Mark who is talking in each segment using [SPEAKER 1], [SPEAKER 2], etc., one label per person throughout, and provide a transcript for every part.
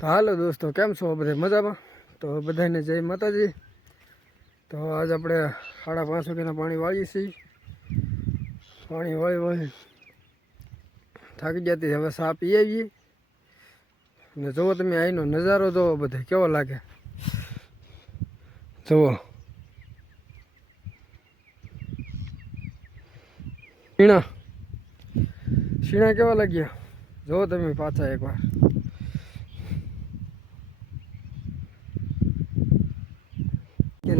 [SPEAKER 1] તો હાલો દોસ્તો, કેમ છો બધા? મજામાં? તો બધાને જય માતાજી. તો આજ આપણે સાડા પાંચ વાગ્યાના પાણી વાળીએ છીએ. પાણી વાળી વાળી થાકી જતી હવે સા પી આવીએ. ને જુઓ તમે અહીંનો નજારો જુઓ બધે, કેવો લાગે? જુઓ. શીણા શીણા કેવા લાગ્યા? જુઓ તમે પાછા એકવાર.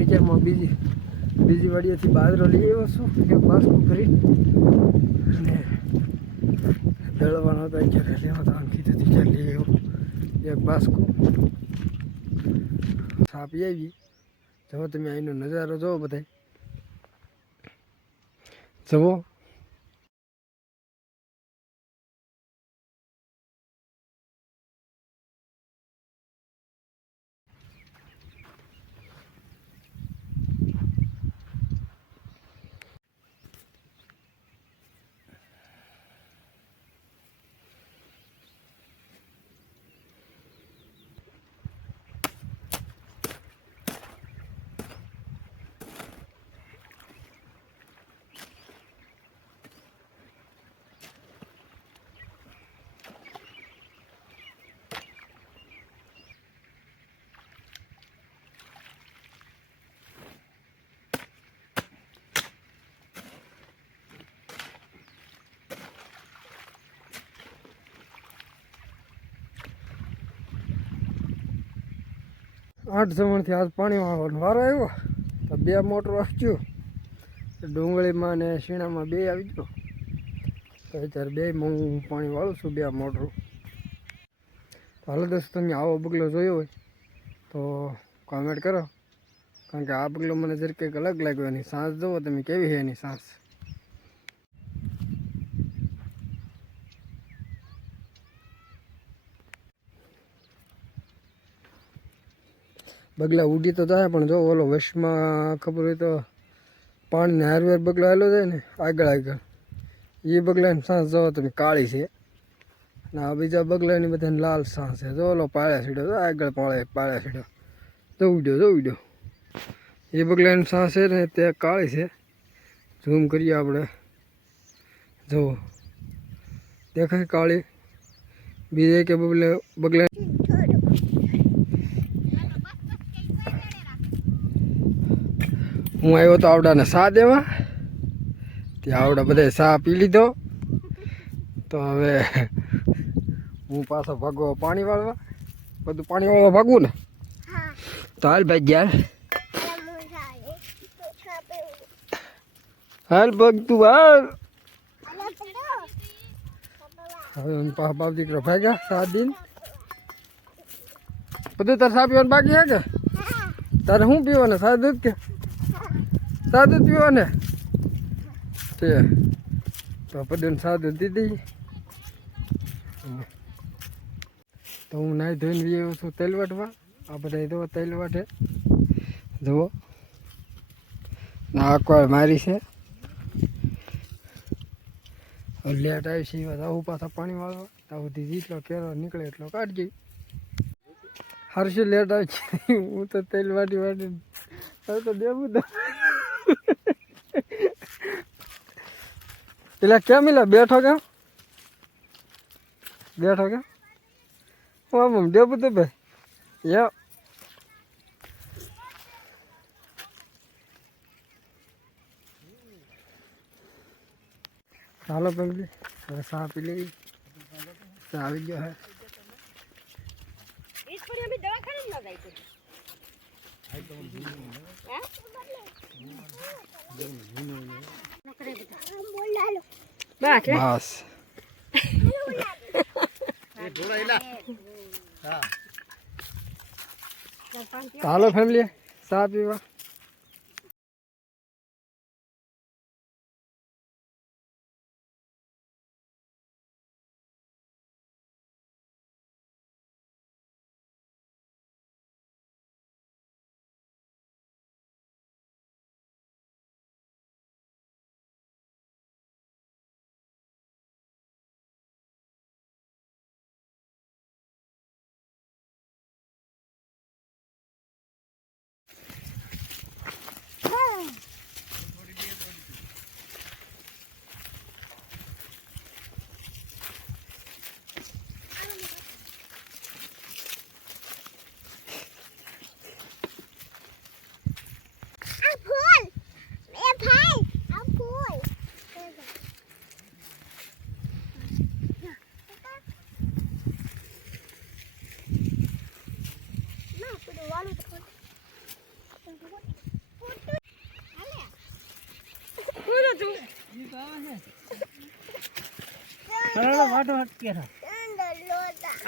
[SPEAKER 1] કે બીજી બીજી વાડીએથી બાજરો લઈ આવ્યો છું. એક બાસકું કરી અને દળવાનો હતો, જ્યારે લેવા તો આમ કીધું ત્યારે લઈ આવ્યો. એક બાસકું સાપી આવી. જવો તમે અહીંનો નજારો જોવો બધાય. જુઓ. આઠ જમણથી આજ પાણી વાળવાનો વારો આવ્યો. તો બે મોટર વાંચ્યું ડુંગળીમાં ને શીણામાં બે આવી ગયો. તો અત્યારે બે હું પાણી વાળું છું, બે મોટરું. હાલો દોસ્તો, તમે આવો બગલો જોયો હોય તો કોમેન્ટ કરો. કારણ કે આ બગલો મને જરી કંઈક અલગ લાગ્યો એની સાંસ. જુઓ તમે કેવી છે એની સાંસ. બગલા ઉડી તો થાય પણ જો ઓલો વશમાં ખબર હોય તો પાણીને હારવેર બગલો આવેલો જાય ને, આગળ આગળ. એ બગલાની સાંસ જો તમે કાળી છે. અને આ બીજા બગલાની બધાને લાલ સાંસ છે. જો ઓલો પાળ્યા સીડ્યો આગળ પાળે, પાળ્યા સીડ્યો જો ઉડ્યો જો ઉડ્યો. એ બગલાની સાંસ છે ને, તે કાળી છે. ઝૂમ કરીએ આપણે. જુઓ દેખાય કાળી. બીજે કે બગલે બગલા હું આવ્યો તો આવડાને સા દેવા? ત્યાં આવડા બધા સા પી લીધો. તો હવે હું પાછો ભાગો પાણી વાળવા. બધું પાણી વાળવા ભાગવું ને? તો હાલ ભાઈ ગયા હાલ ભાગ તું હાલ. હવે પાછા બાપ દીકરો ભાગ્યા સાત દિન. બધું તારે સા પીવાનું બાકી છે કે? તારે શું પીવાનું? સા દૂધ કે? સાદું પીવો ને. તે તો બધું સાદું દીધી તો હું નાહી ધોઈને આવ્યો છું તેલવટમાં. આ બધા જુઓ તેલવટે. જુઓ. નાકવાળ મારી છે. લેટ આવી છે. આવું પાછા પાણી વાળવા. ત્યાં સુધી જેટલો કેરો નીકળે એટલો કાઢજે. હર્ષી લેટ આવી છે. હું તો તેલ વાટી વાટી તો દેવું તો પેલા કેમ મિલા બેઠો કેમ? બેઠો કેમ? આમ આમ દેવું તો ભાઈ. યા. ચાલો પેલી ચા પી લેવી ચા આવી ગયો હે.
[SPEAKER 2] દવાખાને બસ, હે?
[SPEAKER 1] ચાલો ફેમિલી ચા પીવા.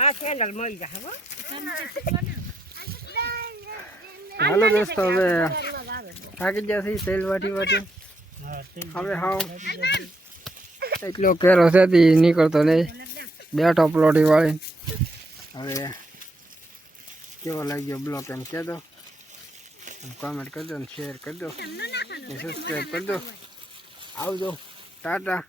[SPEAKER 2] આ કેન્ડલ મળી જાય, હો.
[SPEAKER 1] હાલો દોસ્તો, હવે થાકી છે તેલ વાટી વાટી. હવે હાવ. એટલો કેરો છે તે નીકળતો નહીં. બેઠો પ્લોટી વાળી. હવે કેવો લાગ્યો બ્લોક એમ કહેજો કોમેન્ટ કરજો ને શેર કરજો સબસ્ક્રાઈબ કરજો આવજો. ટાટા.